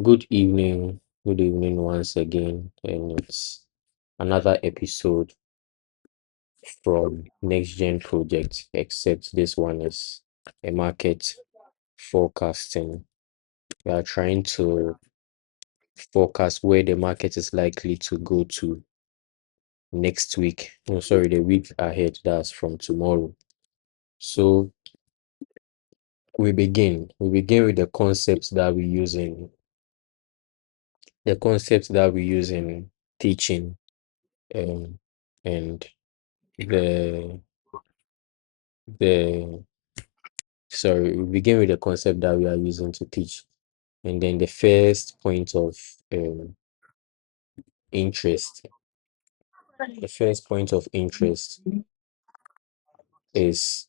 Good evening. Good evening once again. And it's another episode from Next Gen Project, except this one is a market forecasting. We are trying to forecast where the market is likely to go to next week. No, sorry, the week ahead. That's from tomorrow. So we begin with the concepts that we use in teaching, um, and the the sorry, we begin with the concept that we are using to teach, and then the first point of um, interest. The first point of interest is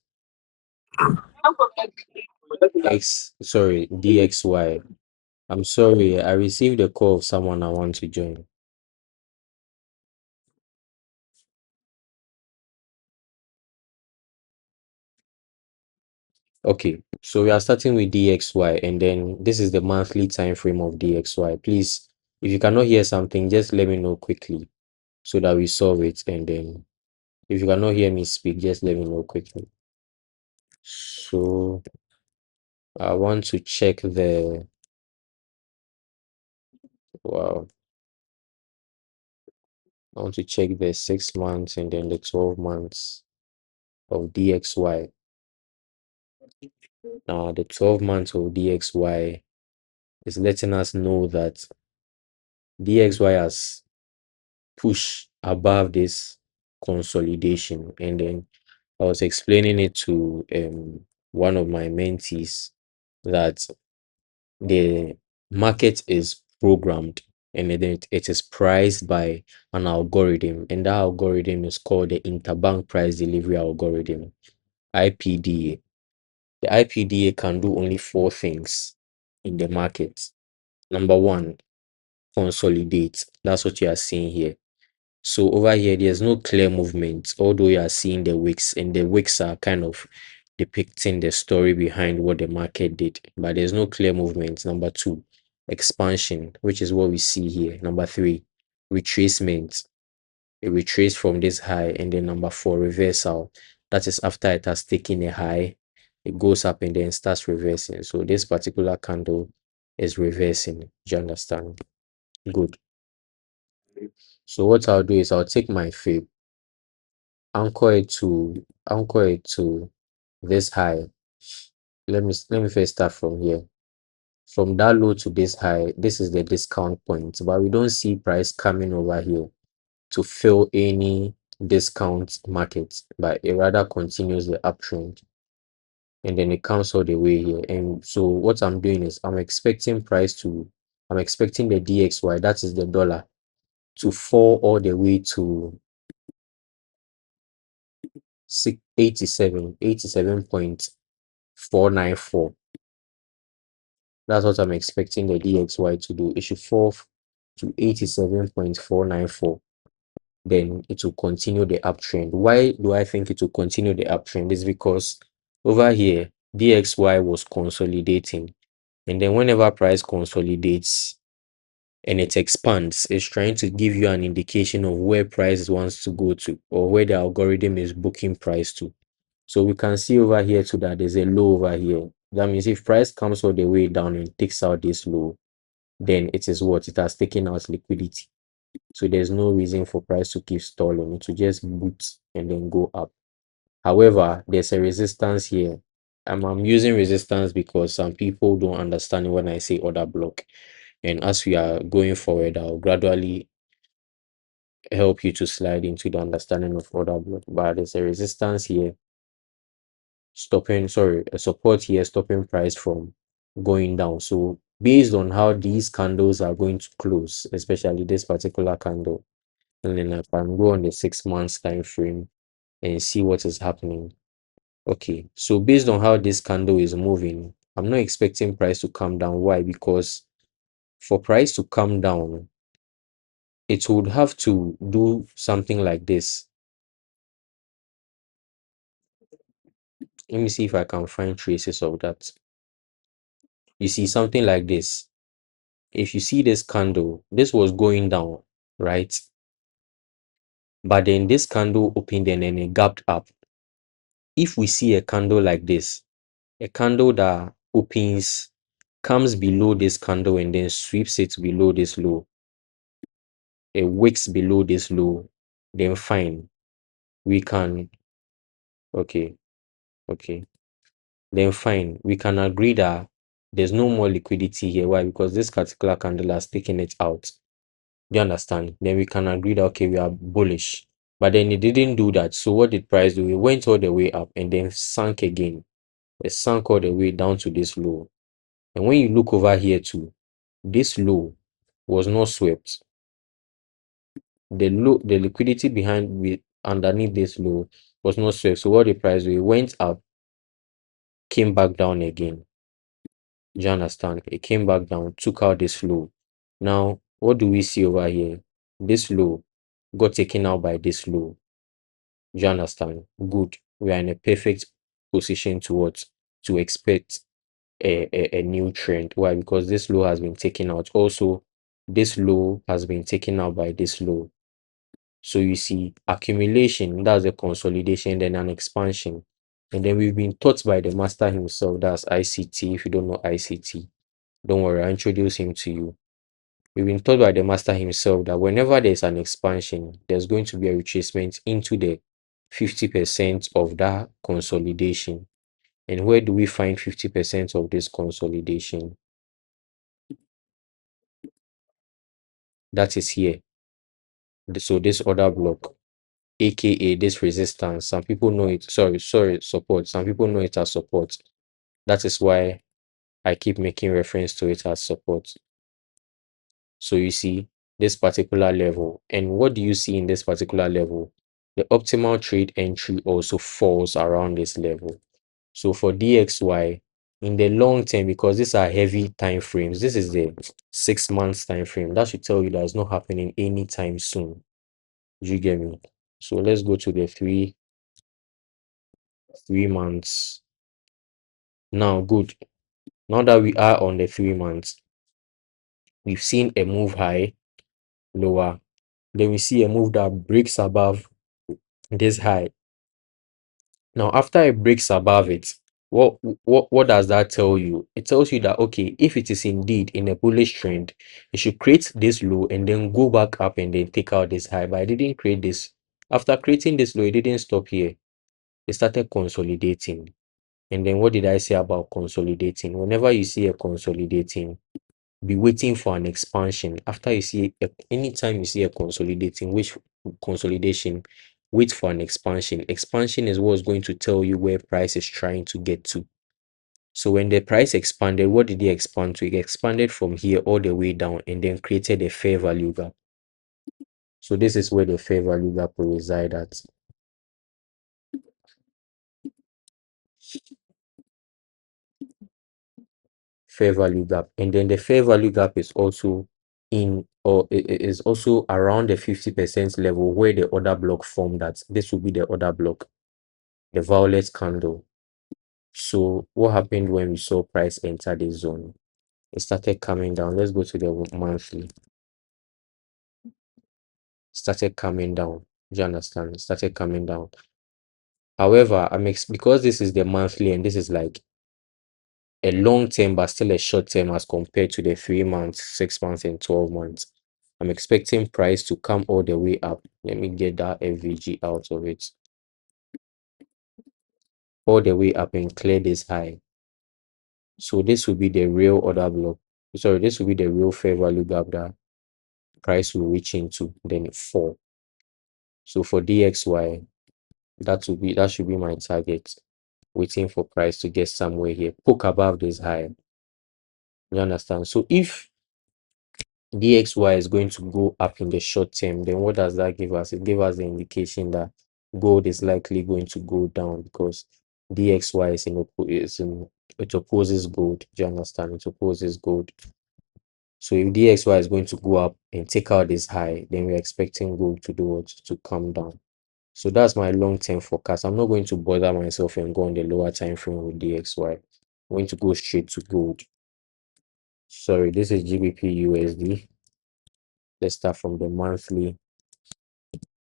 DXY. I'm sorry, I received a call of someone I want to join. Okay, so we are starting with DXY, and then this is the monthly time frame of DXY. Please, if you cannot hear something, just let me know quickly so that we solve it. And then if you cannot hear me speak, just let me know quickly. So I want to check wow, I want to check the 6 months and then the 12 months of DXY. Now the 12 months of DXY is letting us know that DXY has pushed above this consolidation. And then I was explaining it to one of my mentees that the market is programmed, and it is priced by an algorithm, and that algorithm is called the interbank price delivery algorithm, IPDA. The IPDA can do only four things in the market. Number one, consolidate. That's what you are seeing here. So over here, there's no clear movement, although you are seeing the wicks, and the wicks are kind of depicting the story behind what the market did, but there's no clear movement. Number two, expansion, which is what we see here. Number three, retracement. It retraced from this high. And then number four, reversal. That is after it has taken a high, it goes up and then starts reversing. So this particular candle is reversing. Do you understand? Good. So what I'll do is I'll take my fib, anchor it to this high. Let me first start from here. From that low to this high, this is the discount point, but we don't see price coming over here to fill any discount market, but it rather continues the uptrend, and then it comes all the way here. And so what I'm doing is I'm expecting the DXY, that is the dollar, to fall all the way to 87.494. That's what I'm expecting the DXY to do. It should fall to 87.494. Then it will continue the uptrend. Why do I think it will continue the uptrend? Is because over here, DXY was consolidating. And then whenever price consolidates and it expands, it's trying to give you an indication of where price wants to go to, or where the algorithm is booking price to. So we can see over here too that there's a low over here. That means if price comes all the way down and takes out this low, then it is what? It has taken out liquidity. So there's no reason for price to keep stalling. To just boot and then go up. However, there's a resistance here. I'm using resistance because some people don't understand when I say order block. And as we are going forward, I'll gradually help you to slide into the understanding of order block. But there's a resistance here a support here stopping price from going down. So based on how these candles are going to close, especially this particular candle, and then I can go on the 6 months time frame and see what is happening. Okay, so based on how this candle is moving, I'm not expecting price to come down. Why? Because for price to come down, it would have to do something like this. Let me see if I can find traces of that. You see something like this. if you see this candle, this was going down, right? But then this candle opened and then it gapped up. If we see a candle like this, a candle that opens, comes below this candle and then sweeps it below this low, it wicks below this low, then fine, we can, okay, okay, then fine, we can agree that there's no more liquidity here. Why? Because this particular candle has taken it out. Do you understand? Then we can agree that, okay, we are bullish. But then it didn't do that. So what did price do? It went all the way up and then sank again. It sank all the way down to this low. And when you look over here too, this low was not swept. The liquidity behind with underneath this low was not swept. So what the price do? It went up, came back down again. Do you understand? It came back down, took out this low. Now, what do we see over here? This low got taken out by this low. Do you understand? Good. We are in a perfect position to what? To expect a new trend. Why? Because this low has been taken out. Also, this low has been taken out by this low. So you see, accumulation, that's a consolidation, then an expansion. And then we've been taught by the master himself, that's ICT. If you don't know ICT, don't worry, I'll introduce him to you. We've been taught by the master himself that whenever there's an expansion, there's going to be a retracement into the 50% of that consolidation. And where do we find 50% of this consolidation? That is here. So this order block, aka this resistance, some people know it, sorry, support. Some people know it as support. That is why I keep making reference to it as support. So you see this particular level. And what do you see in this particular level? The optimal trade entry also falls around this level. So for DXY, in the long term, because these are heavy time frames, this is the 6 months time frame. That should tell you that it's not happening anytime soon. Do you get me? So let's go to the three months. Now, good. Now that we are on the 3 months, we've seen a move high, lower. Then we see a move that breaks above this high. Now, after it breaks above it, what does that tell you? It tells you that, okay, if it is indeed in a bullish trend, it should create this low and then go back up and then take out this high. But I didn't create this. After creating this low, it didn't stop here. It started consolidating. And then what did I say about consolidating? Whenever you see a consolidating, be waiting for an expansion. After you see anytime you see a consolidating, which consolidation, wait for an expansion. Expansion is what's going to tell you where price is trying to get to. So when the price expanded, what did it expand to? It expanded from here all the way down and then created a fair value gap. So this is where the fair value gap will reside at. Fair value gap. And then the fair value gap is also in, or it is also around the 50% level where the order block formed that. This will be the order block, the violet candle. So what happened when we saw price enter this zone? It started coming down. Let's go to the monthly. Started coming down. Do you understand? It started coming down. However, because this is the monthly and this is like a long term but still a short term as compared to the 3 months, 6 months, and 12 months. I'm expecting price to come all the way up. Let me get that FVG out of it. All the way up and clear this high. So this will be the real order block. Sorry, this will be the real fair value gap that price will reach into, then it fall. So for DXY, that should be my target. Waiting for price to get somewhere here, poke above this high. You understand? So if DXY is going to go up in the short term, then what does that give us? It gives us the indication that gold is likely going to go down because DXY it opposes gold. Do you understand? It opposes gold. So if DXY is going to go up and take out this high, then we're expecting gold to do what? To come down. So that's my long-term forecast. I'm not going to bother myself and go on the lower time frame with DXY. I'm going to go straight to gold. Sorry, this is GBPUSD. Let's start from the monthly.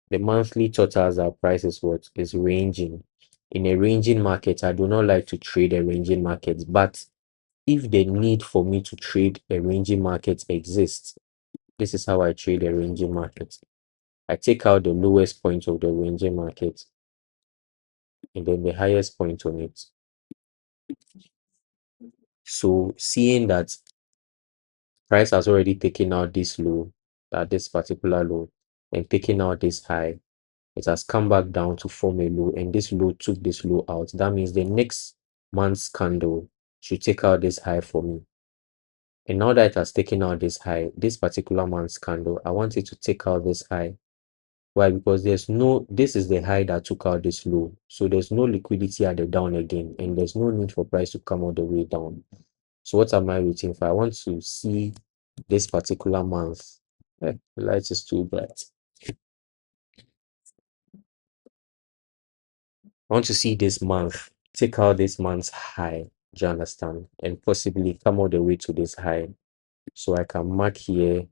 The monthly totals our price is what is ranging. In a ranging market, I do not like to trade a ranging market, but if the need for me to trade a ranging market exists, this is how I trade a ranging market. I take out the lowest point of the ranging market and then the highest point on it. So seeing that price has already taken out this low, this particular low, and taken out this high, it has come back down to form a low, and this low took this low out. That means the next month's candle should take out this high for me. And now that it has taken out this high, this particular month's candle, I want it to take out this high. Why? Because this is the high that took out this low. So there's no liquidity at the down again, and there's no need for price to come all the way down. So what am I waiting for? I want to see this particular month. The light is too bright. I want to see this month, take out this month's high, do you understand? And possibly come all the way to this high. So I can mark here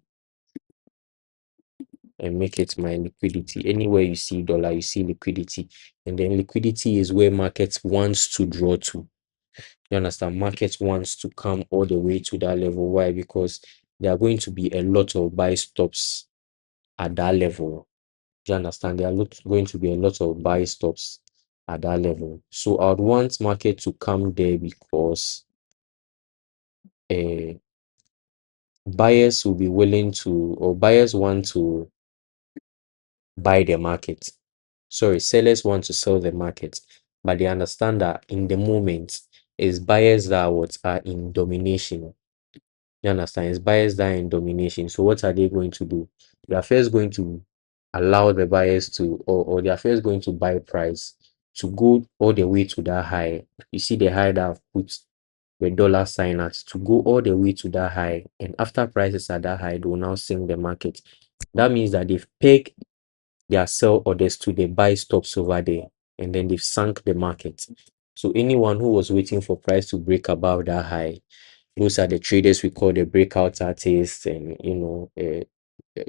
and make it my liquidity. Anywhere you see dollar, you see liquidity. And then liquidity is where markets wants to draw to. You understand? Markets wants to come all the way to that level. Why? Because there are going to be a lot of buy stops at that level. Do you understand? There are going to be a lot of buy stops at that level. So I would want market to come there because buyers will be willing to, or buyers want to buy the market. Sorry, sellers want to sell the market, but they understand that in the moment, it's buyers that are in domination. You understand? It's buyers that are in domination. So what are they going to do? They are first going to allow the buyers to, or they are first going to buy price to go all the way to that high. You see the high that I've put the dollar sign at, to go all the way to that high. And after prices at that high, they will now sink the market. That means that they've pegged their sell orders to the buy stops over there, and then they've sunk the market. So anyone who was waiting for price to break above that high, those are the traders we call the breakout artists, and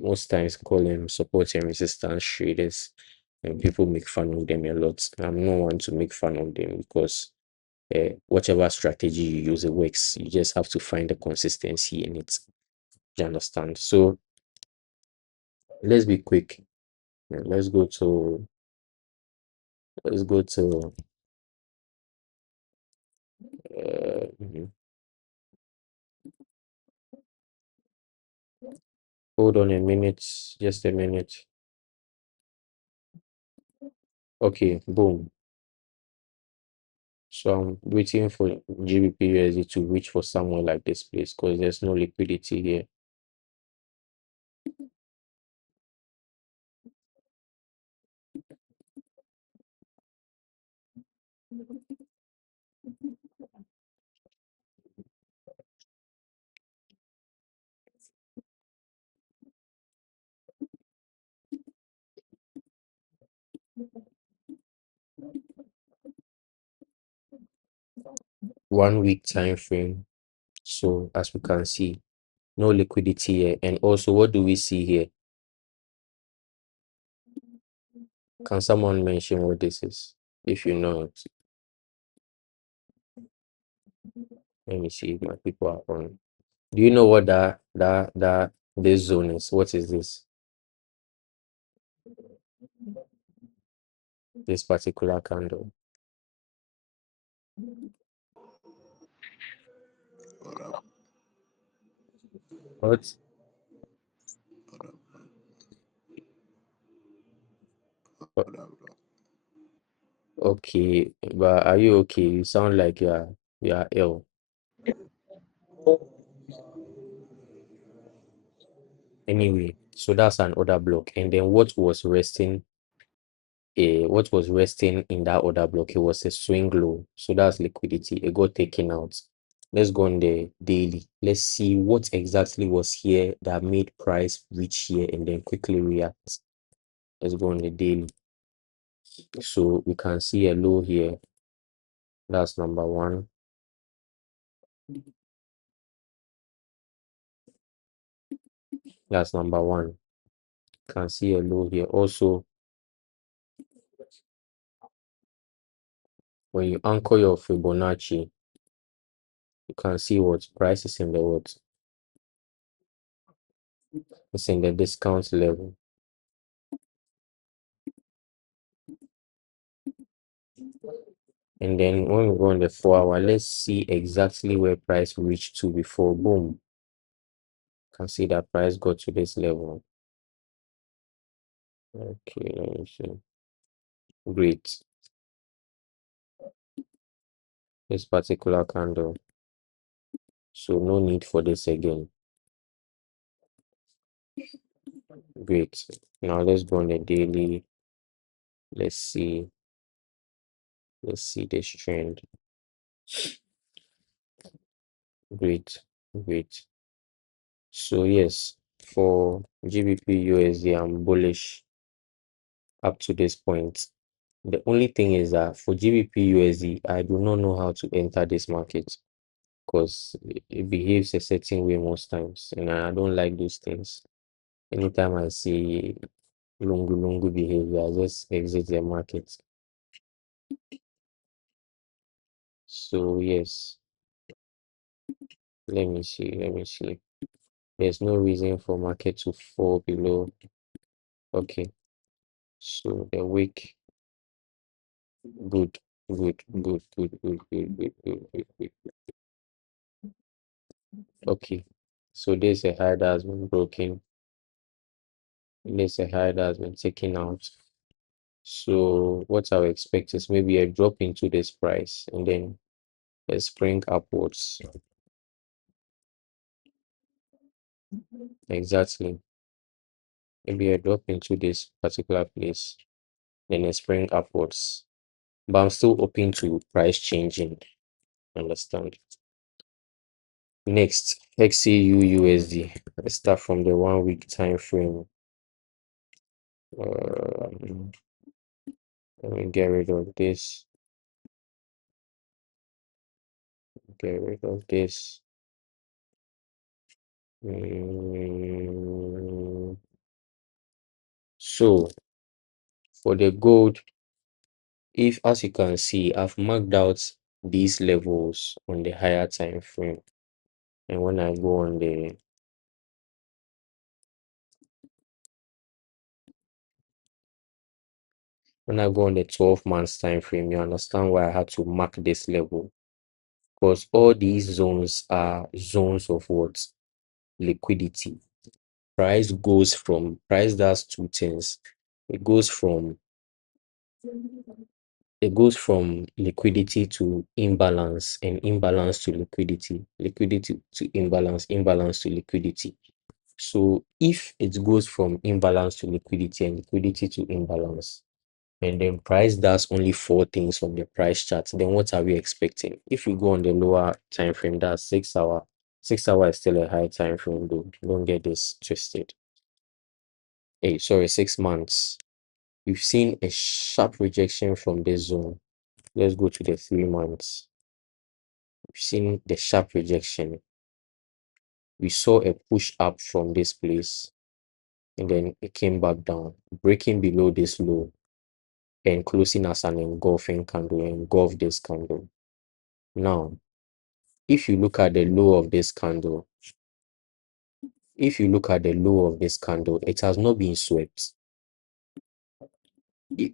most times call them support and resistance traders, and people make fun of them a lot. I'm no one to make fun of them because whatever strategy you use, it works. You just have to find the consistency in it. You understand? So let's be quick. Let's go to let's go to mhm. Hold on a minute, just a minute. Okay, boom. So I'm waiting for GBPUSD to reach for somewhere like this place because there's no liquidity here. One week time frame. So as we can see, no liquidity here. And also, what do we see here? Can someone mention what this is? If you know it. Let me see if my people are on. Do you know what this zone is? What is this? This particular candle. What? Okay, but are you okay? You sound like you are ill. Anyway, so that's an order block. And then what was resting in that order block? It was a swing low. So that's liquidity. It got taken out. Let's go on the daily. Let's see what exactly was here that made price reach here and then quickly react. Let's go on the daily. So we can see a low here. That's number one. That's number one. You can see a low here. Also, when you anchor your Fibonacci, you can see what price is in the what? It's in the discount level. And then when we go on the 4 hour, let's see exactly where price reached to before. Boom. You can see that price got to this level. Okay, let me see. Great. This particular candle. So no need for this again. Great. Now let's go on the daily. Let's see. Let's see this trend. Great. Great. So yes, for GBPUSD, I'm bullish up to this point. The only thing is that for GBPUSD, I do not know how to enter this market because it behaves a certain way most times, and I don't like those things. Anytime I see lungu behavior, I just exit the market. So yes, let me see. There's no reason for market to fall below. Okay, so the wick, good, good. Okay, so there's a high that has been broken. There's a high that has been taken out. So what I would expect is maybe a drop into this price and then a spring upwards. Exactly. Maybe a drop into this particular place, then a spring upwards. But I'm still open to price changing. Understand? Next, XAUUSD. Let's start from the 1 week time frame. Let me get rid of this. Get rid of this. So for the gold, if as you can see, I've marked out these levels on the higher time frame, and when I go on the when I go on the 12 months time frame, you understand why I had to mark this level, because all these zones are zones of what? Liquidity. Price does two things. It goes from liquidity to imbalance, and imbalance to liquidity to imbalance, imbalance to liquidity. So if it goes from imbalance to liquidity and liquidity to imbalance, and then price does only four things on the price chart, then what are we expecting? If we go on the lower time frame, that's 6 hour. 6 hour is still a high time frame though. Don't get this twisted. Hey, sorry, 6 months. We've seen a sharp rejection from this zone. Let's go to the 3 months. We've seen the sharp rejection. We saw a push up from this place, and then it came back down, breaking below this low and closing as an engulfing candle, engulf this candle. Now, if you look at the low of this candle, it has not been swept.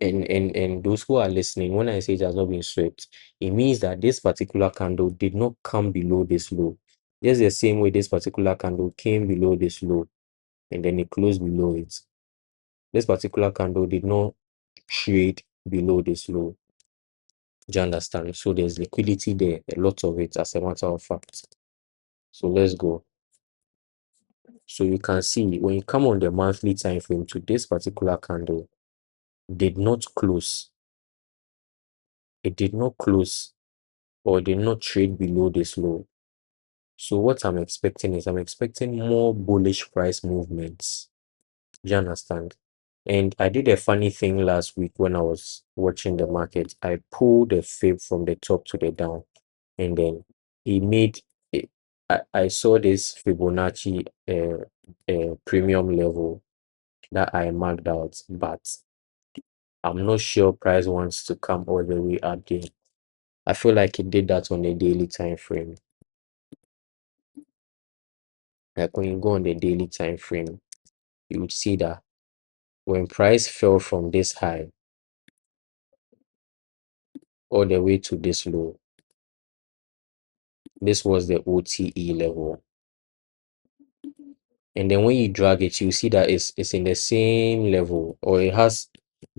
And those who are listening, when I say it has not been swept, it means that this particular candle did not come below this low. Just the same way this particular candle came below this low and then it closed below it. This particular candle did not trade below this low. Do you understand? So there's liquidity there, a lot of it, as a matter of fact. So let's go. So you can see when you come on the monthly time frame to this particular candle, did not close. It did not close or did not trade below this low. So what I'm expecting is I'm expecting more bullish price movements. Do you understand? And I did a funny thing last week when I was watching the market. I pulled the fib from the top to the down, and then he made it. I saw this Fibonacci a premium level that I marked out, but I'm not sure price wants to come all the way up there. I feel like it did that on a daily time frame. Like when you go on the daily time frame, you would see that when price fell from this high all the way to this low, this was the OTE level. And then when you drag it, you see that it's in the same level, or it has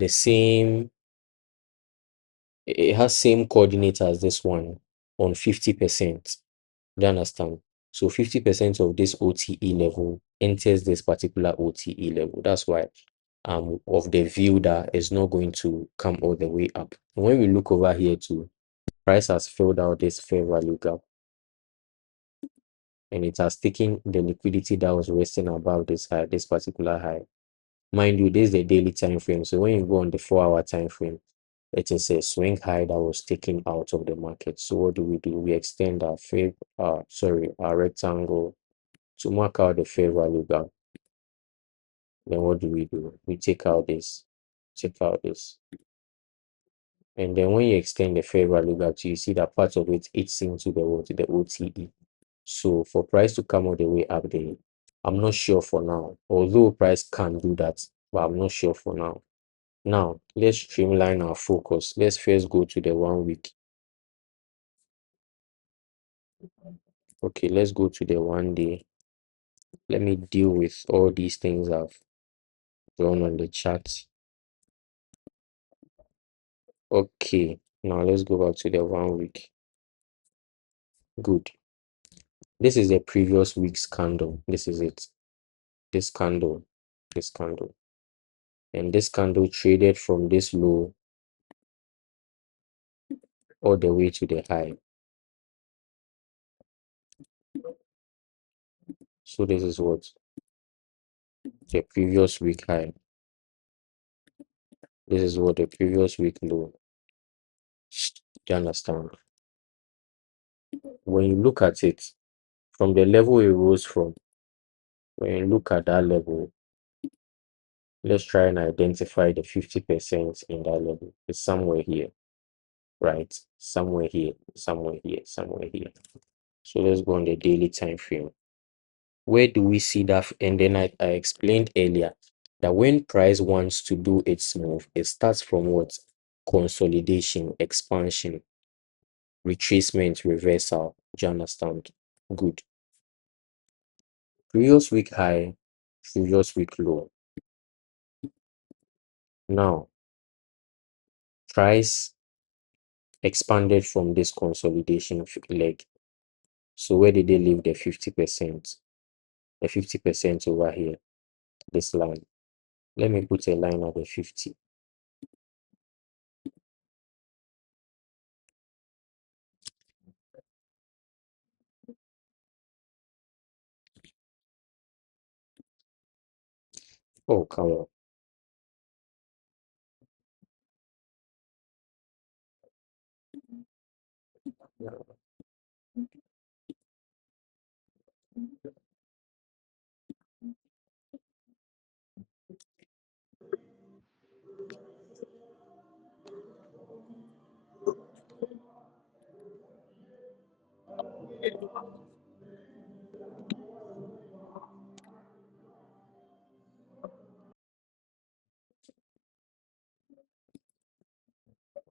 same coordinate as this one on 50%. Do you understand? So 50% of this OTE level enters this particular OTE level. That's why of the view that is not going to come all the way up. When we look over here too, price has filled out this fair value gap, and it has taken the liquidity that was resting above this high, this particular high. Mind you, this is the daily time frame. So when you go on the 4-hour time frame, it is a swing high that was taken out of the market. So what do? We extend our rectangle to mark out the fair value gap. Then what do? We take out this, and then when you extend the fair value gap, you see that part of it eats into the OTE. So for price to come all the way up there, I'm not sure for now. Although price can do that, but I'm not sure for now. Now let's streamline our focus. Let's first go to the 1 week. Okay, let's go to the 1 day. Let me deal with all these things I've drawn on the chart. Okay, now let's go back to the 1 week. Good. This is the previous week's candle. This is it. This candle, and this candle traded from this low all the way to the high. So this is what the previous week high. This is what the previous week low. Do you understand? When you look at it from the level it rose from, when you look at that level, let's try and identify the 50% in that level. It's somewhere here, right? Somewhere here, somewhere here, somewhere here. So let's go on the daily time frame. Where do we see that? And then I explained earlier that when price wants to do its move, it starts from what? Consolidation, expansion, retracement, reversal. Do you understand? Good. Previous week high, previous week low. Now, price expanded from this consolidation leg. So where did they leave the 50%? The 50% over here, this line. Let me put a line at the 50. Oh, come on.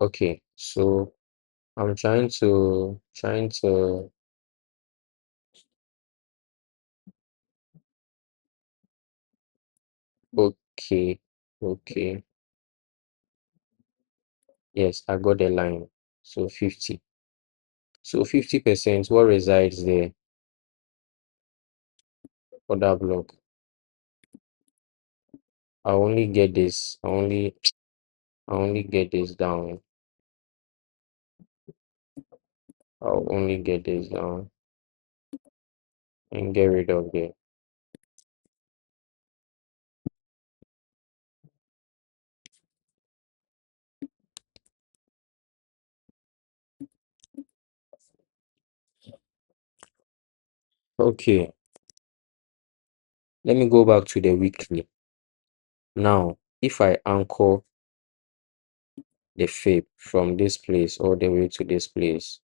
Okay, so I'm trying to okay, okay. Yes, I got the line. So 50. So 50%, what resides there for that block? I only get this down. I'll only get this down and get rid of the okay. Let me go back to the weekly. Now, if I anchor the fib from this place all the way to this place,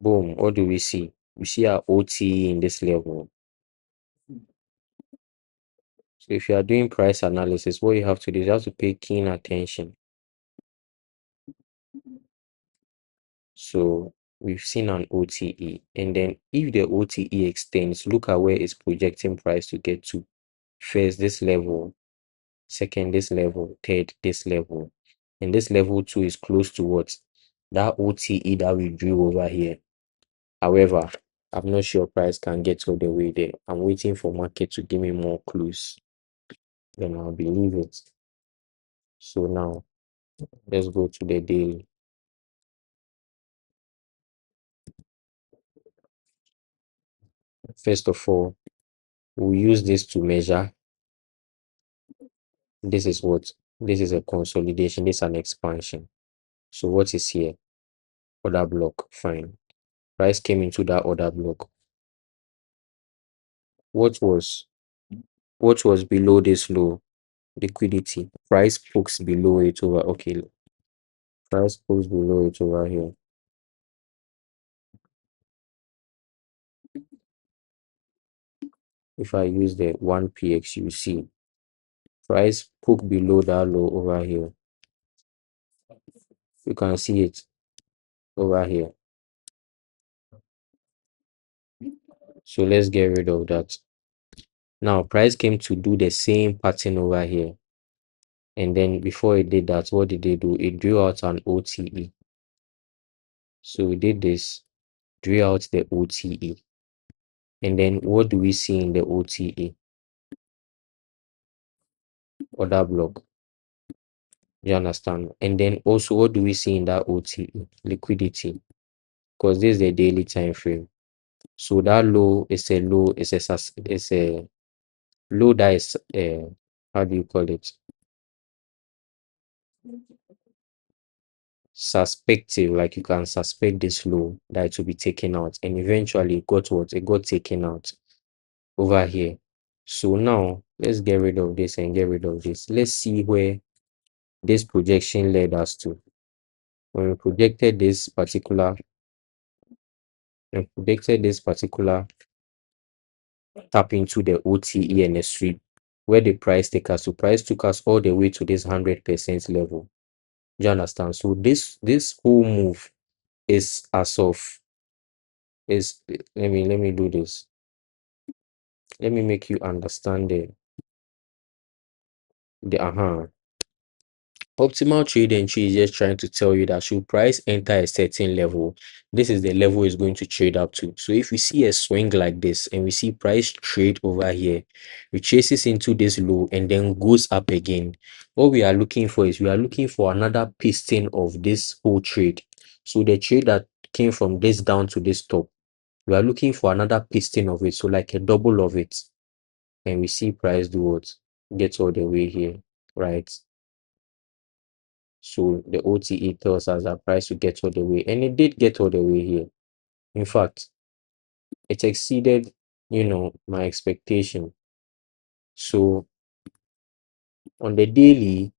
boom, what do we see? We see our OTE in this level. So if you are doing price analysis, what you have to do is you have to pay keen attention. So we've seen an OTE, and then if the OTE extends, look at where it's projecting price to get to. First, this level, second, this level, third, this level. And this level 2 is close to what? That OTE that we drew over here. However, I'm not sure price can get all the way there. I'm waiting for market to give me more clues. Then I'll believe it. So now, let's go to the daily. First of all, we'll use this to measure. This is what? This is a consolidation. This is an expansion. So what is here? Order block. Fine. Price came into that order block. What was below this low? Liquidity. Price pokes below it over. Okay. Price pokes below it over here. If I use the 1px, you see price poke below that low over here. You can see it over here. So let's get rid of that. Now price came to do the same pattern over here. And then before it did that, what did they do? It drew out an OTE. So we did this, drew out the OTE. And then what do we see in the OTE? Order block. You understand? And then also what do we see in that OTE? Liquidity. Because this is the daily time frame. So that low is a low, is a low that is how do you call it? Suspective, like you can suspect this low that it will be taken out, and eventually it got what? It got taken out over here. So now let's get rid of this and get rid of this. Let's see where this projection led us to. When we projected this particular tap into the OTE and the sweep, where the price take us to, price took us all the way to this 100% level. Do you understand? So this whole move is as of is let me do this. Let me make you understand the optimal trade entry is just trying to tell you that should price enter a certain level, this is the level it's going to trade up to. So if we see a swing like this and we see price trade over here, it chases into this low and then goes up again. What we are looking for is we are looking for another piston of this whole trade. So the trade that came from this down to this top, we are looking for another piston of it, so like a double of it. And we see price do what? Get all the way here, right? So the OTE tells us that price will get all the way, and it did get all the way here. In fact, it exceeded, my expectation. So on the daily,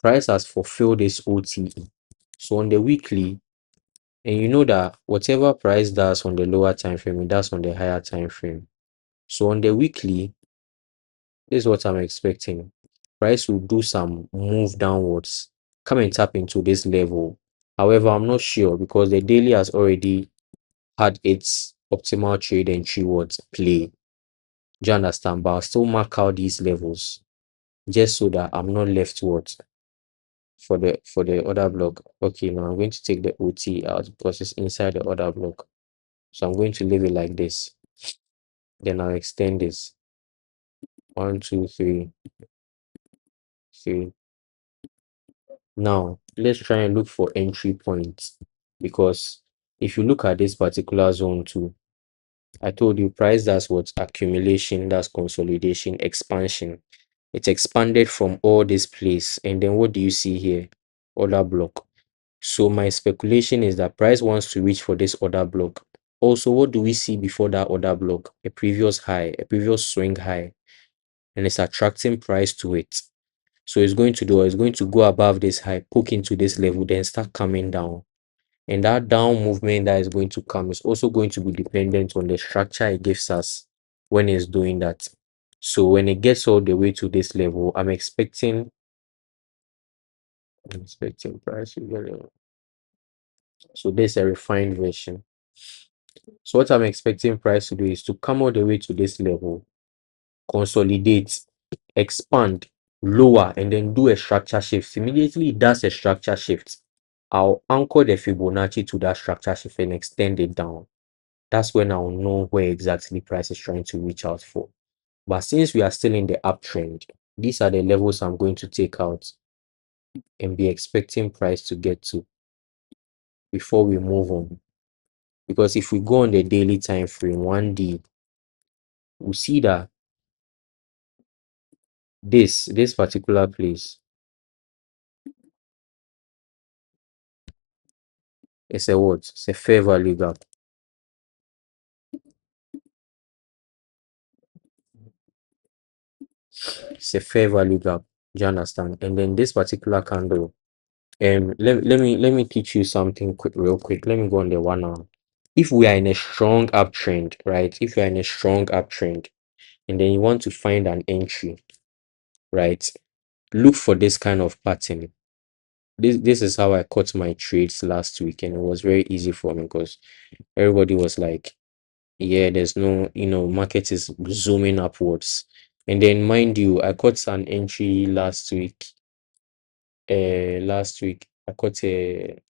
price has fulfilled this OTE. So on the weekly, and you know that whatever price does on the lower time frame, it does on the higher time frame. So on the weekly, this is what I'm expecting. Price will do some move downwards, come and tap into this level. However, I'm not sure because the daily has already had its optimal trade entry words play. Do you understand? But I'll still mark out these levels just so that I'm not left what for the other block. Okay, now I'm going to take the OT out because it's inside the other block. So I'm going to leave it like this. Then I'll extend this. 1, 2, 3, 3. Now let's try and look for entry points, because if you look at this particular zone too, I told you price, that's what? Accumulation, that's consolidation, expansion. It expanded from all this place, and then what do you see here? Order block. So my speculation is that price wants to reach for this order block also, what do we see before that order block? A previous high, a previous swing high, and it's attracting price to it. So it's going to do, it's going to go above this high, poke into this level, then start coming down. And that down movement that is going to come is also going to be dependent on the structure it gives us when it's doing that. So when it gets all the way to this level, I'm expecting price. So this is a refined version. So what I'm expecting price to do is to come all the way to this level, consolidate, expand, lower, and then do a structure shift. Immediately it does a structure shift, I'll anchor the Fibonacci to that structure shift and extend it down. That's when I'll know where exactly price is trying to reach out for. But since we are still in the uptrend, these are the levels I'm going to take out and be expecting price to get to before we move on. Because if we go on the daily time frame, 1D, we see that this particular place is a what? It's a fair value gap. It's a fair value gap. Do you understand? And then this particular candle, let me teach you something real quick. Let me go on the 1 hour. If we are in a strong uptrend, right? If you are in a strong uptrend, and then you want to find an entry, right? Look for this kind of pattern. This is how I caught my trades last week, and it was very easy for me because everybody was like, yeah, there's no, market is zooming upwards. And then mind you, I caught an entry last week. Last week I caught a,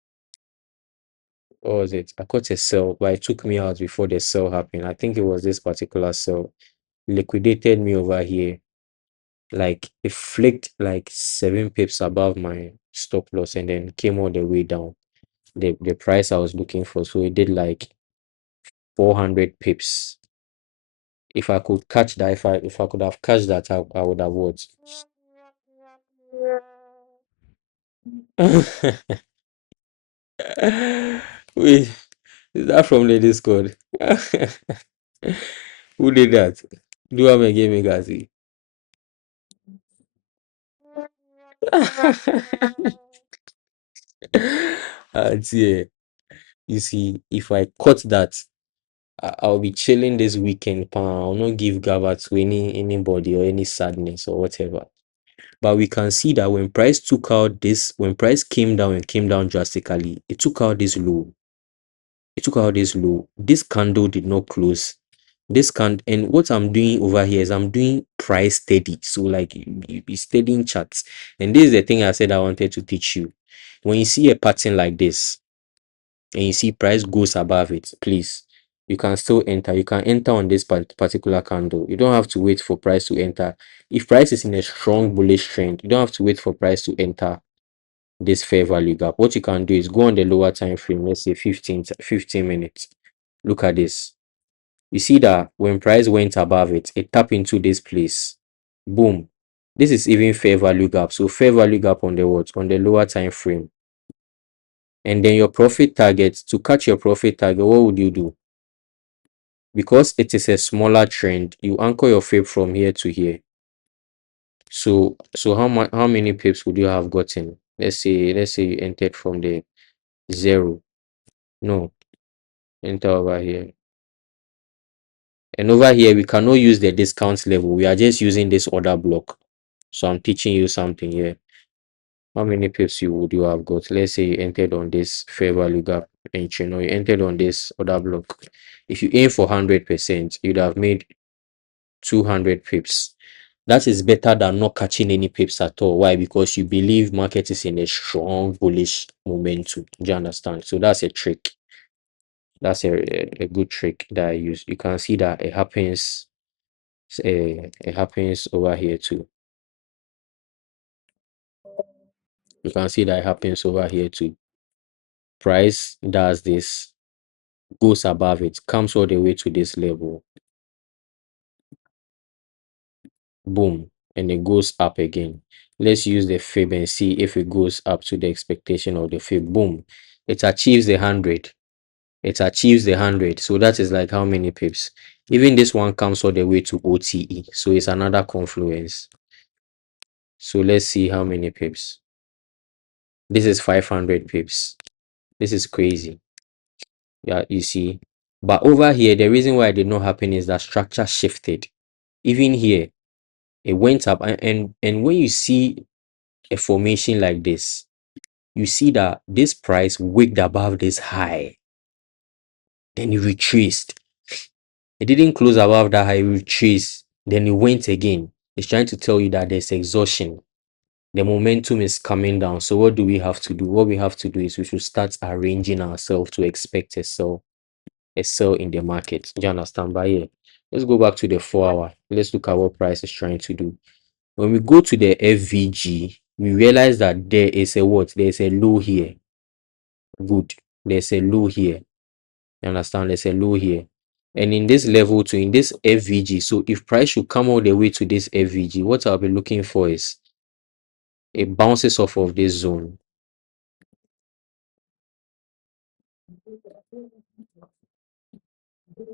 what was it? I caught a sell, but it took me out before the sell happened. I think it was this particular sell liquidated me over here. Like it flicked like 7 pips above my stop loss and then came all the way down. The price I was looking for. So it did like 400 pips. If I could catch that, if I could have catched that, I would have what? Wait, is that from the Discord? Who did that? Do I make me Gazi? Dear. You see, if I cut that, I'll be chilling this weekend. I'll not give Gaba to anybody or any sadness or whatever. But we can see that when price took out this, when price came down and came down drastically, it took out this low. It took out this low. This candle did not close. This can, and what I'm doing over here is I'm doing price steady. So like you be studying charts. And this is the thing I said I wanted to teach you. When you see a pattern like this and you see price goes above it, please, you can still enter. You can enter on this particular candle. You don't have to wait for price to enter. If price is in a strong bullish trend, you don't have to wait for price to enter this fair value gap. What you can do is go on the lower time frame, let's say 15 minutes. Look at this. You see that when price went above it, it tapped into this place. Boom. This is even fair value gap. So fair value gap on the what? On the lower time frame. And then your profit target, to catch your profit target, what would you do? Because it is a smaller trend, you anchor your fib from here to here. So how many pips would you have gotten? Let's say you entered from the 0. No, enter over here. And over here, we cannot use the discount level. We are just using this order block. So I'm teaching you something here. How many pips would you have got? Let's say you entered on this fair value gap entry, you entered on this order block. If you aim for 100%, you'd have made 200 pips. That is better than not catching any pips at all. Why? Because you believe market is in a strong bullish momentum. Do you understand? So that's a trick. That's a good trick that I use. You can see that it happens over here too. You can see that it happens over here too. Price does this, goes above it, comes all the way to this level, boom, and it goes up again. Let's use the fib and see if it goes up to the expectation of the fib. Boom, it achieves the 100. it achieves the 100. So that is like how many pips? Even this one comes all the way to OTE. So it's another confluence. So let's see how many pips. This is 500 pips. This is crazy. Yeah, you see. But over here, the reason why it did not happen is that structure shifted. Even here, it went up. And when you see a formation like this, you see that this price wicked above this high. Then it retraced. It didn't close above that high, it retraced. Then it went again. It's trying to tell you that there's exhaustion. The momentum is coming down. So what do we have to do? What we have to do is we should start arranging ourselves to expect a sell in the market. Do you understand? But yeah, let's go back to the 4 hour. Let's look at what price is trying to do. When we go to the FVG, we realize that there is a what? There's a low here. Good. There's a low here. You understand? There's a low here. And in this level two, in this FVG, so if price should come all the way to this FVG, what I'll be looking for is it bounces off of this zone.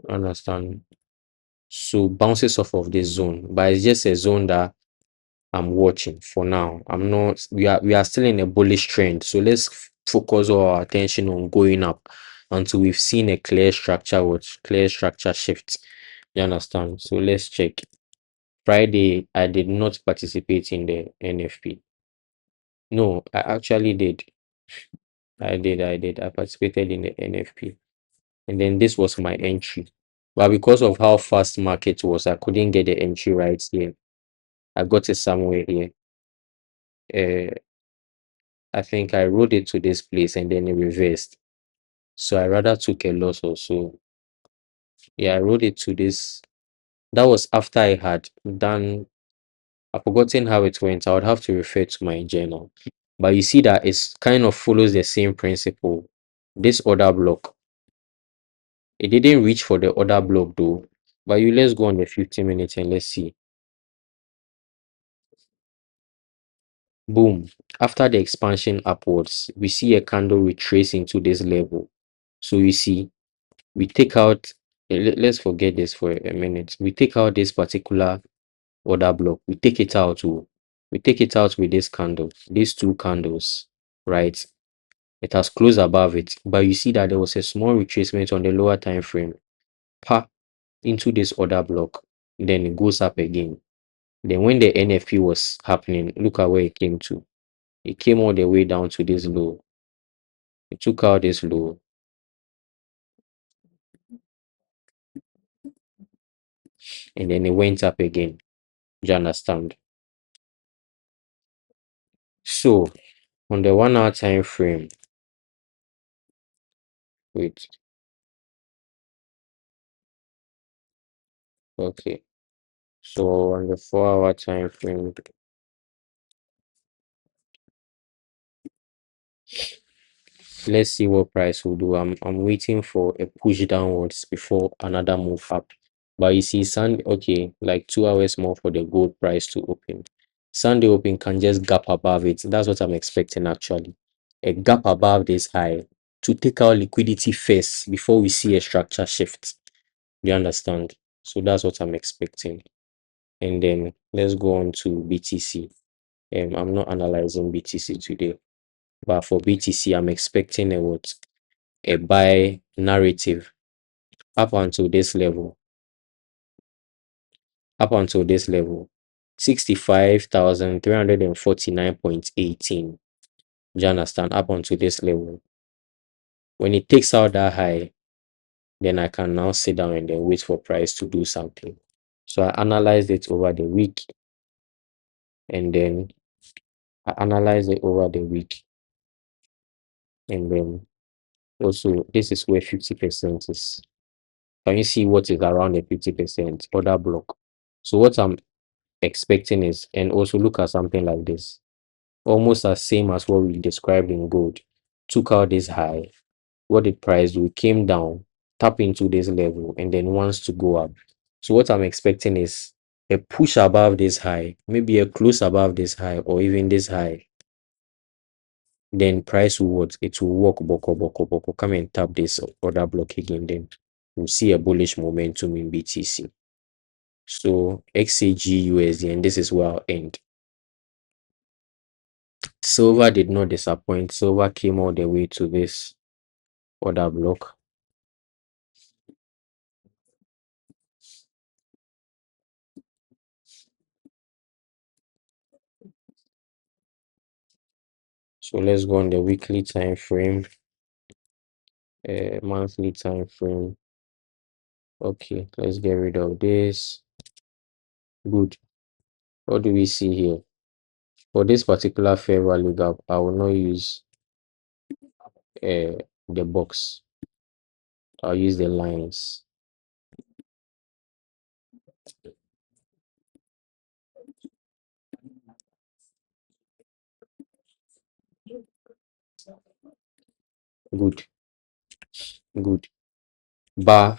Understand? So bounces off of this zone, but it's just a zone that I'm watching for now. I'm not. We are still in a bullish trend. So let's focus all our attention on going up until we've seen a clear structure, what clear structure shift. You understand? So let's check. Friday, I did not participate in the NFP. No, I actually did. I did. I participated in the NFP. And then this was my entry. But because of how fast market was, I couldn't get the entry right here. I got it somewhere here. Uh, I think I rode it to this place and then it reversed. So I rather took a loss also. Yeah, I rode it to this. That was after I had done, I've forgotten how it went. I would have to refer to my journal. But you see that it's kind of follows the same principle. This order block, it didn't reach for the order block though. But you let's go on the 50 minutes and let's see. Boom. After the expansion upwards, we see a candle retrace into this level. So you see, we take out, let's forget this for a minute. We take out this particular order block. We take it out. We take it out with this candle, these two candles, right? It has closed above it, but you see that there was a small retracement on the lower time frame. Pa into this order block, then it goes up again. Then when the NFP was happening, look at where it came to. It came all the way down to this low. It took out this low, and then it went up again. Do you understand? So on the 1 hour time frame, wait, okay. So on the 4 hour time frame, let's see what price will do. I'm waiting for a push downwards before another move up. But you see, Sunday, okay, like 2 hours more for the gold price to open. Sunday open can just gap above it. That's what I'm expecting actually. A gap above this high to take out liquidity first before we see a structure shift. Do you understand? So that's what I'm expecting. And then let's go on to BTC. I'm not analyzing BTC today, but for BTC, I'm expecting a what? A buy narrative up until this level, up until this level, 65,349.18. Do you understand? Up until this level. When it takes out that high, then I can now sit down and then wait for price to do something. So I analyzed it over the week, and then I analyzed it over the week, and then also this is where 50% is. Can you see what is around the 50% order block? So what I'm expecting is, and also look at something like this, almost as same as what we described in gold. Took out this high. What did price do? It came down, tap into this level, and then wants to go up. So what I'm expecting is a push above this high, maybe a close above this high, or even this high. then price will what? It will walk boko, come and tap this other block again, then we'll see a bullish momentum in BTC. So XAGUSD, and this is where I'll end. Silver did not disappoint. Silver came all the way to this other block. So let's go on the weekly time frame, monthly time frame. Okay, let's get rid of this. Good. What do we see here? For this particular fair value gap, I will not use the box. I'll use the lines. Good, good. But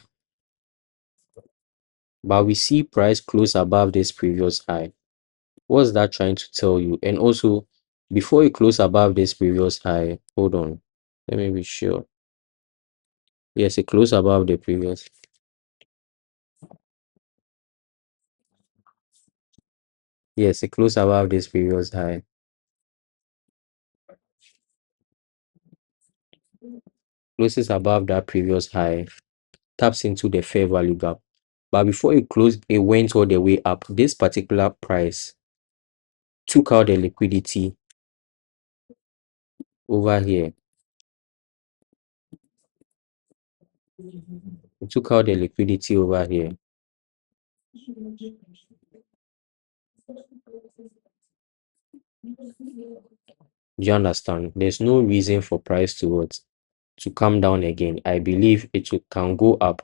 we see price close above this previous high. What's that trying to tell you? And also, before you close above this previous high, hold on. Let me be sure. Yes, it closed above the previous. Yes, it closed above this previous high. Closes above that previous high, taps into the fair value gap. But before it closed, it went all the way up. This particular price took out the liquidity over here. It took out the liquidity over here. Do you understand? There's no reason for price to come down again. I believe can go up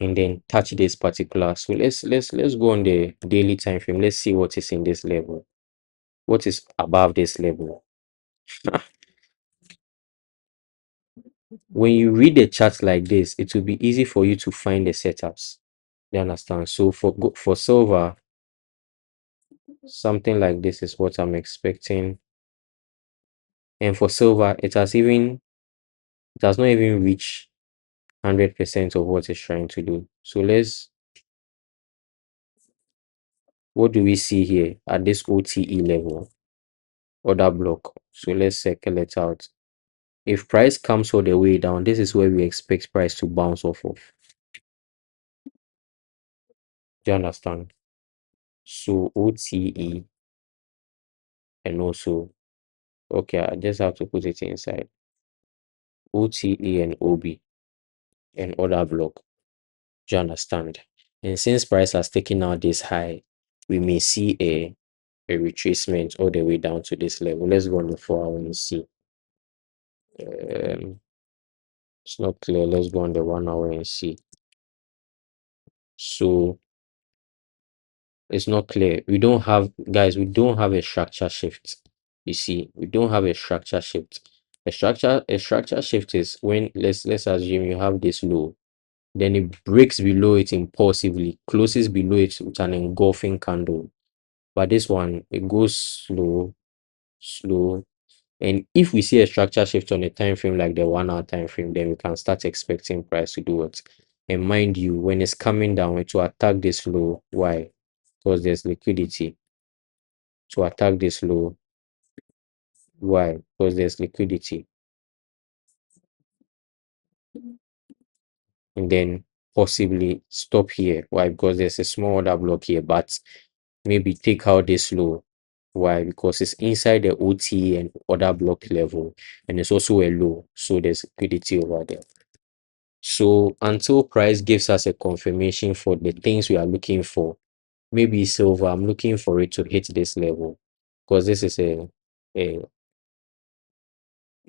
and then touch this particular. So let's go on the daily time frame. Let's see what is in this level. What is above this level? When you read the chart like this, it will be easy for you to find the setups. You understand? So for silver, something like this is what I'm expecting. And for silver, it has not even reached 100% of what it's trying to do. So what do we see here at this OTE level? Order block. So let's circle it out. If price comes all the way down, this is where we expect price to bounce off of. Do you understand? So OTE and also, okay, I just have to put it inside. OTE and OB and order block. Do you understand? And since price has taken out this high, we may see a retracement all the way down to this level. Let's go on the 4 hour and see. It's not clear. Let's go on the 1 hour and see. So it's not clear. We don't have, guys, we don't have a structure shift. You see, we don't have a structure shift. A structure shift is when let's assume you have this low, then it breaks below it impulsively, closes below it with an engulfing candle. But this one, it goes slow. And if we see a structure shift on a time frame like the 1 hour time frame, then we can start expecting price to do it. And mind you, when it's coming down, it will attack this low. Why? Because there's liquidity to attack this low. Why? Because there's liquidity. And then possibly stop here. Why? Because there's a small order block here, but maybe take out this low. Why? Because it's inside the OT and order block level, and it's also a low, so there's liquidity over there. So until price gives us a confirmation for the things we are looking for, maybe silver, I'm looking for it to hit this level, because this is a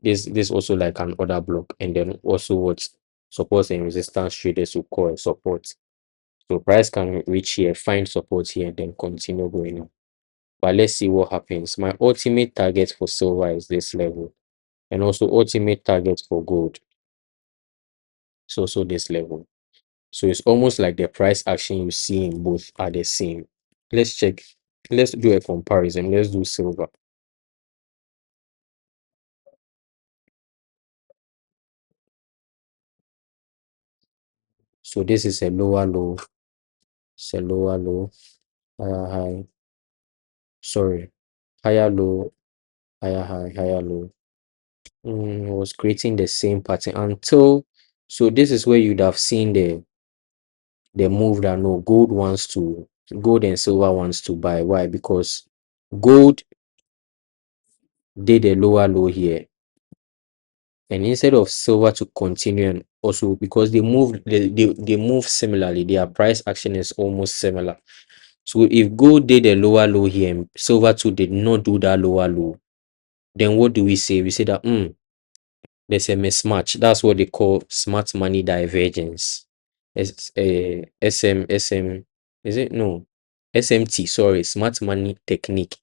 this also like an order block, and then also what support and resistance traders will call a support. So price can reach here, find support here, and then continue going up. But let's see what happens. My ultimate target for silver is this level, and also ultimate target for gold is also this level. So it's almost like the price action you see in both are the same. Let's check. Let's do a comparison. Let's do silver. So this is a lower low, it's a lower low, higher high, sorry, higher low, higher high, higher low. Was creating the same pattern until, so this is where you'd have seen the move that no gold and silver wants to buy. Why? Because gold did a lower low here, and instead of silver to continue, and also because they move similarly, their price action is almost similar. So if gold did a lower low here and silver too did not do that lower low, then what do we say? We say that there's a mismatch. That's what they call smart money divergence. It's a SM, is it? No, SMT, sorry, smart money technique,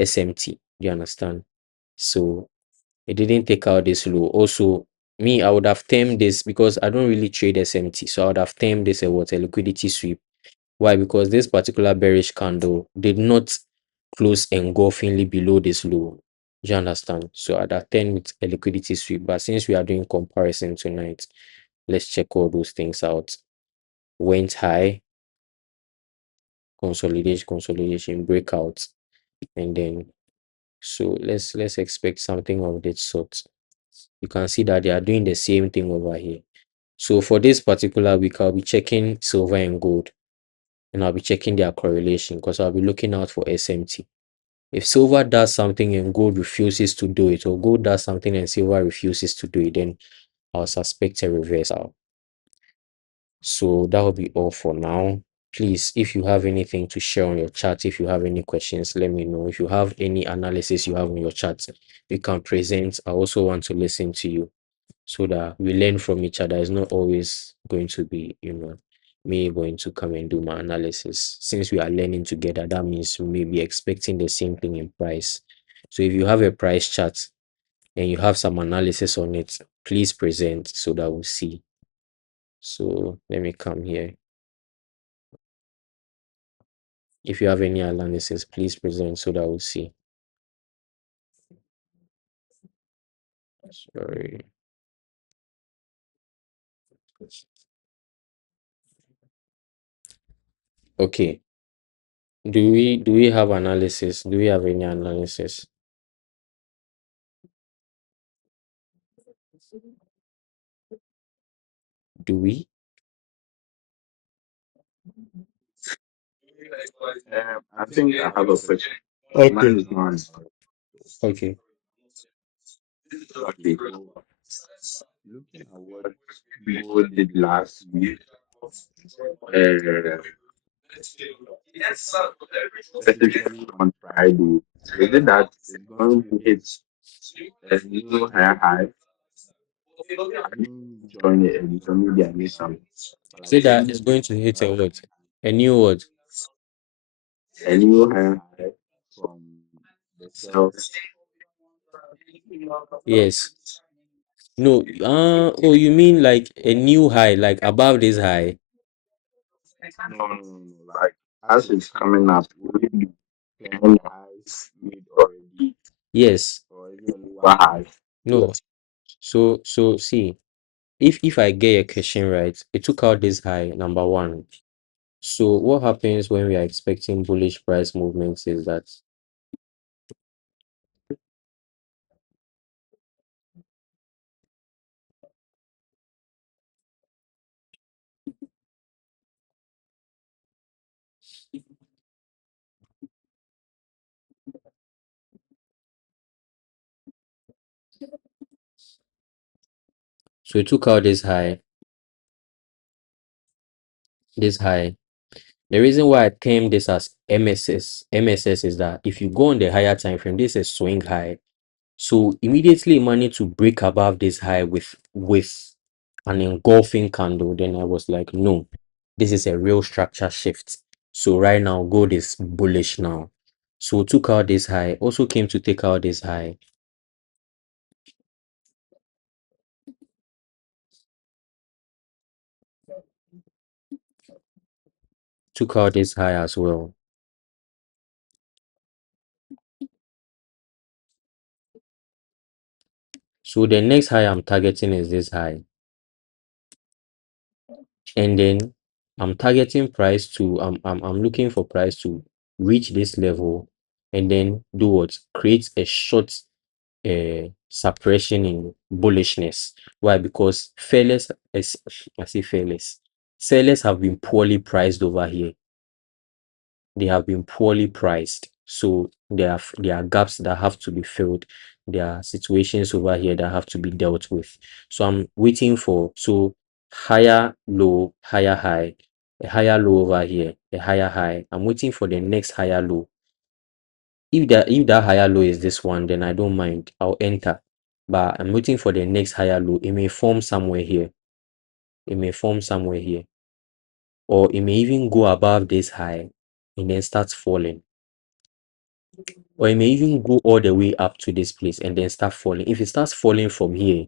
SMT. Do you understand? So it didn't take out this low. Also, me, I would have termed this, because I don't really trade SMT. So I would have termed this a what? A liquidity sweep. Why? Because this particular bearish candle did not close engulfingly below this low. Do you understand? So I'd have termed it a liquidity sweep. But since we are doing comparison tonight, let's check all those things out. Went high, consolidation, breakout, and then so let's expect something of that sort. You can see that they are doing the same thing over here. So for this particular week, I'll be checking silver and gold, and I'll be checking their correlation, because I'll be looking out for SMT. If silver does something and gold refuses to do it, or gold does something and silver refuses to do it, then I'll suspect a reversal. So that will be all for now. Please, if you have anything to share on your chat, if you have any questions, let me know. If you have any analysis you have on your chat, you can present. I also want to listen to you, so that we learn from each other. It's not always going to be, me going to come and do my analysis. Since we are learning together, that means we may be expecting the same thing in price. So if you have a price chart and you have some analysis on it, please present so that we'll see. So let me come here. If you have any analysis, please present so that we'll see. Sorry. Okay. Do we have analysis? Do we have any analysis? Do we? I think I have a question. Okay. Mine is mine. Okay. Okay. So, looking at what gold did last week, uh, specifically on Friday, is it that it's going to hit a new higher high? I didn't join it early, so maybe I missed some. Say Like, that it's going to hit a what? A new what? a new higher high from the sell. Yes. No. Oh, you mean like a new high, like above this high? No, no, no, no. Like, as it's coming up, will it be playing highs made already, Yes. or is it a lower high? No. So see, if I get a question right, it took out this high, number one. So what happens when we are expecting bullish price movements is that, so it took out this high. The reason why I term this as MSS is that if you go on the higher time frame, this is swing high. So immediately it managed to break above this high with an engulfing candle. Then I was like, no, this is a real structure shift. So right now, gold is bullish now. So took out this high, also came to take out this high, took out this high as well. So the next high I'm targeting is this high. And then I'm targeting price to I'm looking for price to reach this level and then do what? Create a short suppression in bullishness. Why? Because fairless is I say fairless. Sellers have been poorly priced over here. They have been poorly priced. So there are gaps that have to be filled. There are situations over here that have to be dealt with. So I'm waiting for higher low, higher high, a higher low over here, a higher high. I'm waiting for the next higher low. If that higher low is this one, then I don't mind. I'll enter. But I'm waiting for the next higher low. It may form somewhere here. It may form somewhere here. Or it may even go above this high and then start falling. Or it may even go all the way up to this place and then start falling. If it starts falling from here,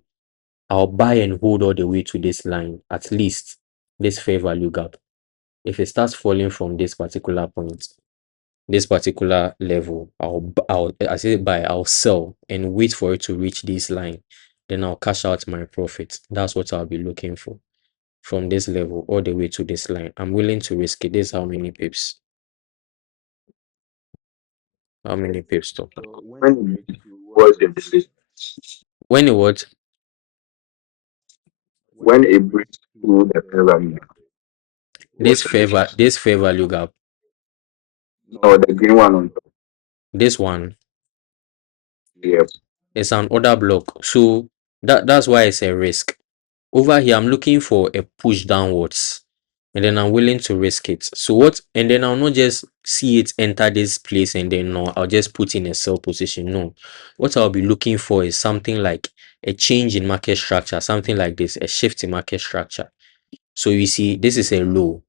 I'll buy and hold all the way to this line, at least this fair value gap. If it starts falling from this particular point, this particular level, I say buy, I'll sell and wait for it to reach this line. Then I'll cash out my profit. That's what I'll be looking for from this level all the way to this line. I'm willing to risk it. This is how many pips? How many pips to So when it breaks through, what's the risk? when it what? When it breaks through the fair value, This what's the risk? fair value gap. No, the green one on top. This one Yeah. is an order block. So that's why it's a risk. Over here, I'm looking for a push downwards. And then I'm willing to risk it. So what? And then I'll not just see it enter this place and then no, I'll just put in a sell position. No. What I'll be looking for is something like a change in market structure, something like this, a shift in market structure. So you see, this is a low.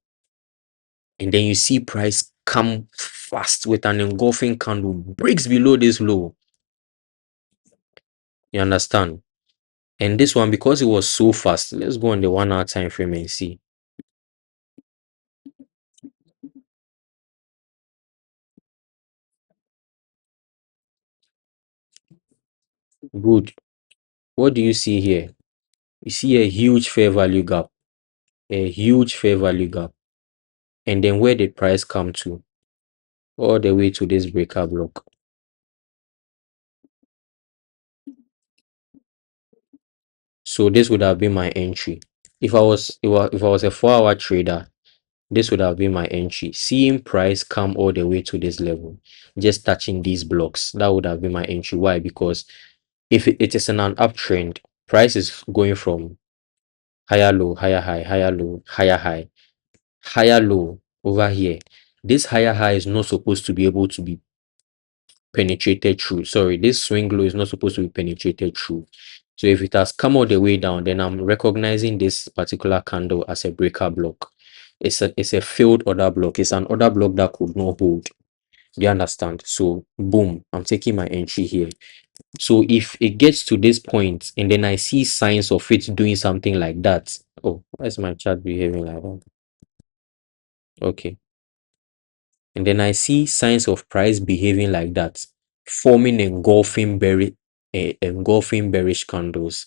And then you see price come fast with an engulfing candle, breaks below this low. You understand? And this one, because it was so fast, let's go on the 1 hour time frame and see. Good. What do you see here? You see a huge fair value gap, a huge fair value gap. And then where did price come to? All the way to this breaker block. So this would have been my entry. If I was a 4 hour trader, this would have been my entry. Seeing price come all the way to this level, just touching these blocks, that would have been my entry. Why? Because if it is in an uptrend, price is going from higher low, higher high, higher low, higher high, higher low over here. This higher high is not supposed to be able to be penetrated through. Sorry, this swing low is not supposed to be penetrated through. So if it has come all the way down, then I'm recognizing this particular candle as a breaker block. It's a failed order block. It's an order block that could not hold. Do you understand? So boom, I'm taking my entry here. So if it gets to this point and then I see signs of it doing something like that. Oh, why is my chart behaving like that? Okay. And then I see signs of price behaving like that, forming engulfing bearish candles.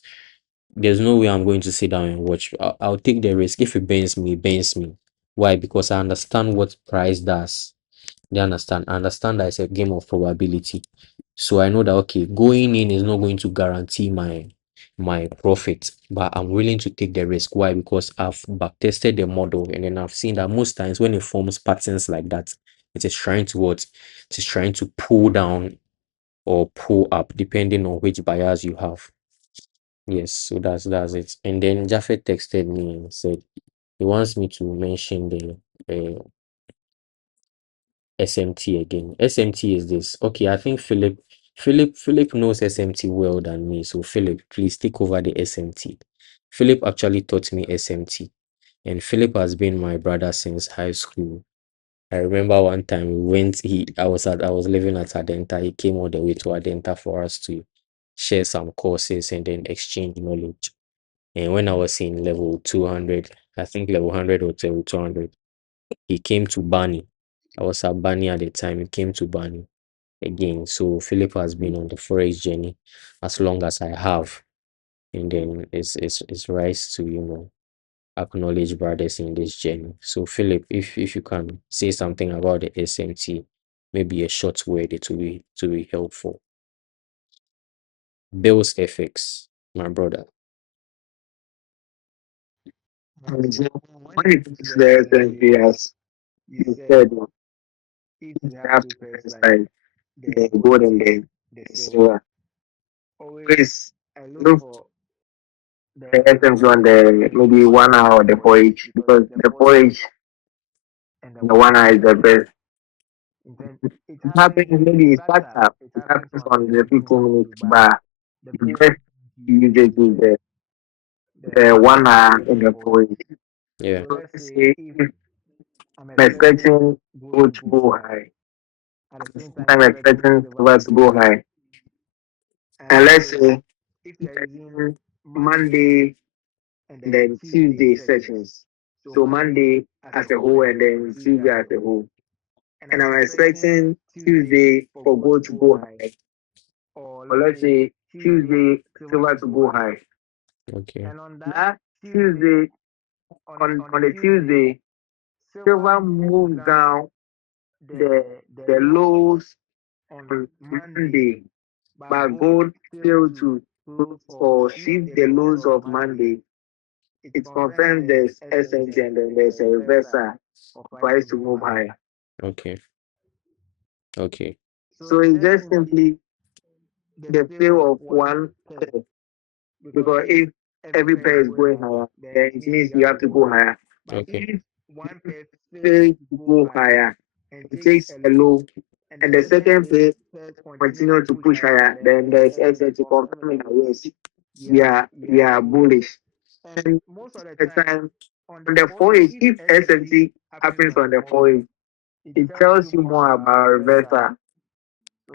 There's no way I'm going to sit down and watch. I'll take the risk. If it bends me, it bends me. Why? Because I understand what price does. You understand? I understand that it's a game of probability. So I know that okay, going in is not going to guarantee my profit, but I'm willing to take the risk. Why? Because I've backtested the model and then I've seen that most times when it forms patterns like that, it is trying to what? It is trying to pull down or pull up depending on which buyers you have. Yes, so that's it. And then Japheth texted me and said he wants me to mention the SMT again. SMT is this. Okay, I think Philip knows SMT well than me. So Philip, please take over the SMT. Philip actually taught me SMT, and Philip has been my brother since high school. I remember one time we went. I was living at Adenta. He came all the way to Adenta for us to share some courses and then exchange knowledge. And when I was in level 200, I think level 100 or level 200, he came to Bani. I was at Bani at the time. He came to Bani again. So Philip has been on the forex journey as long as I have. And then it's right to, acknowledge brothers in this journey. So Philip, if you can say something about the SMT, maybe a short word, it will be helpful. Bill's FX, my brother. So when it comes to the SNP, as you said, if you have to first like the gold and the silver, always look the items on the maybe 1 hour or the 4H because the 4H and the 1 hour is the best. It happens maybe it starts up. It happens on the 15 minutes bar. The best usage is the 1 hour and the 4H. Yeah. So let's say if I'm expecting gold to go high, at the same time expecting silver to go high, and let's say if you're using Monday and then Tuesday sessions. So Monday as a whole and then Tuesday as a whole. And I'm expecting Tuesday for gold to go high. Or let's say Tuesday silver to go high. Okay. That Tuesday on the Tuesday, silver moves down the lows on Monday, but gold failed to close or shift the lows of Monday. It confirms there's SMT and then there's a reversal for us to move higher. Okay. Okay. So it's just simply the fail of one pair. Because if every pair is going higher, then it means you have to go higher. Okay. If one pair fails to go higher, it takes a low, and the second pair continue to push higher, then there's SMT confirming that yes, we are bullish. And most of the time on the 4H, if SMT happens on the 4H, it tells you more about reversal.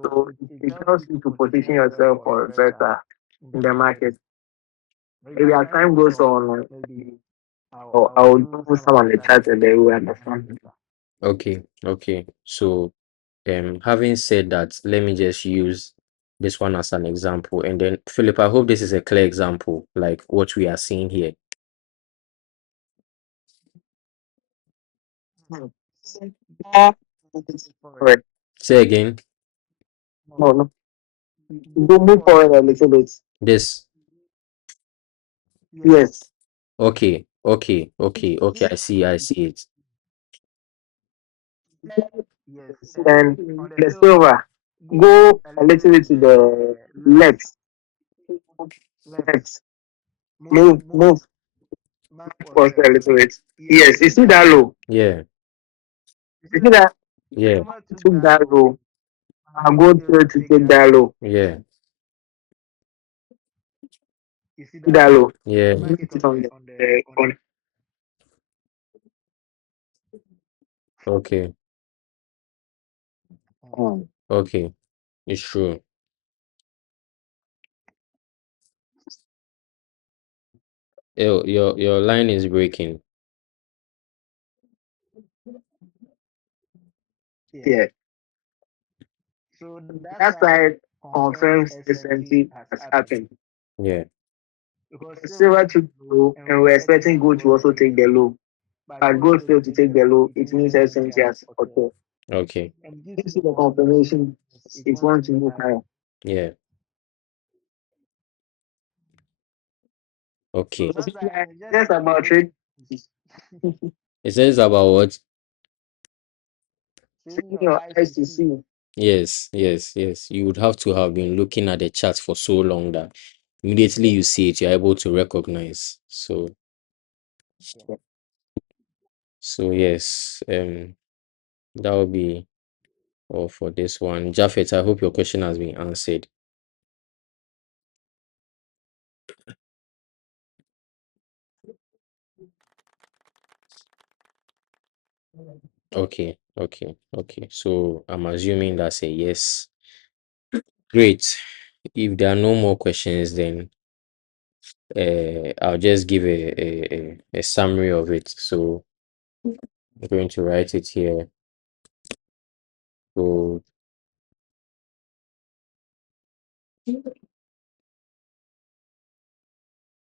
So it tells you to position yourself for reversal in the market. Maybe as time goes on, maybe I'll do some on the chat and then we understand. Okay. Okay. So having said that, let me just use this one as an example. And then Philip, I hope this is a clear example, like what we are seeing here. Correct. Say again. No, no. Go move forward a little bit. This. Yes. Okay. Okay. Okay. Okay. I see it. Then the silver. Go a little bit to the left. Left. Move forward a little bit. Yes, you see that low. Yeah. You see that Yeah. took that low. I go through to take that low. Yeah. See that low. Yeah. Hit it on Okay. on. Okay. It's true. Your line is breaking. Yeah. That side confirms SMT has happened. Yeah. Silver took the low, and we're expecting gold to also take the low. But gold failed to take the low, it means SMT has occurred. Okay. You see the confirmation, it wants to move higher. Yeah. Okay. So sometimes it's just about trade. It says about what? Training your eyes to see. Yes, yes, yes. You would have to have been looking at the chart for so long that immediately you see it, you're able to recognize. So yes, that will be all for this one. Jafet, I hope your question has been answered. Okay, okay, okay. So I'm assuming that's a yes. Great. If there are no more questions, then I'll just give a summary of it. So I'm going to write it here. So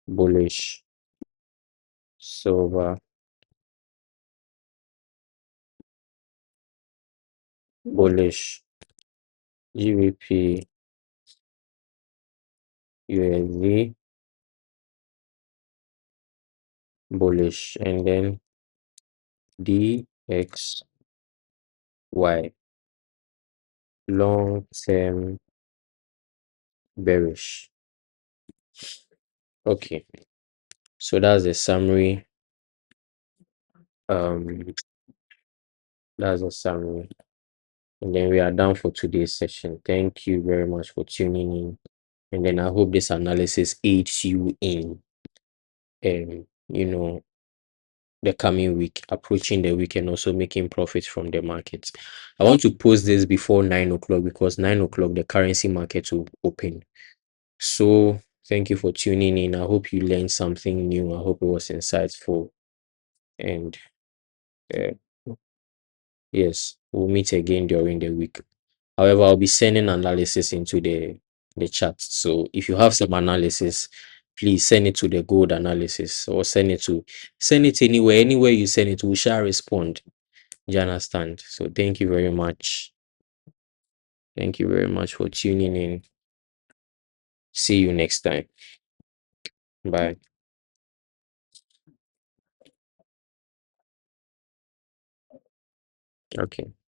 bullish silver, bullish, GBP USD, bullish, and then DXY, long term bearish. Okay, so that's a summary. Um, that's a summary. And then we are done for today's session. Thank you very much for tuning in. And then I hope this analysis aids you in you know, the coming week, approaching the week, and also making profits from the markets. I want to post this before 9 o'clock because 9 o'clock the currency market will open. So thank you for tuning in. I hope you learned something new. I hope it was insightful. And uh, yes, we'll meet again during the week. However, I'll be sending analysis into the chat. So if you have some analysis, please send it to the gold analysis or send it anywhere you send it, we shall respond. Do you understand? So thank you very much. Thank you very much for tuning in. See you next time. Bye. Okay.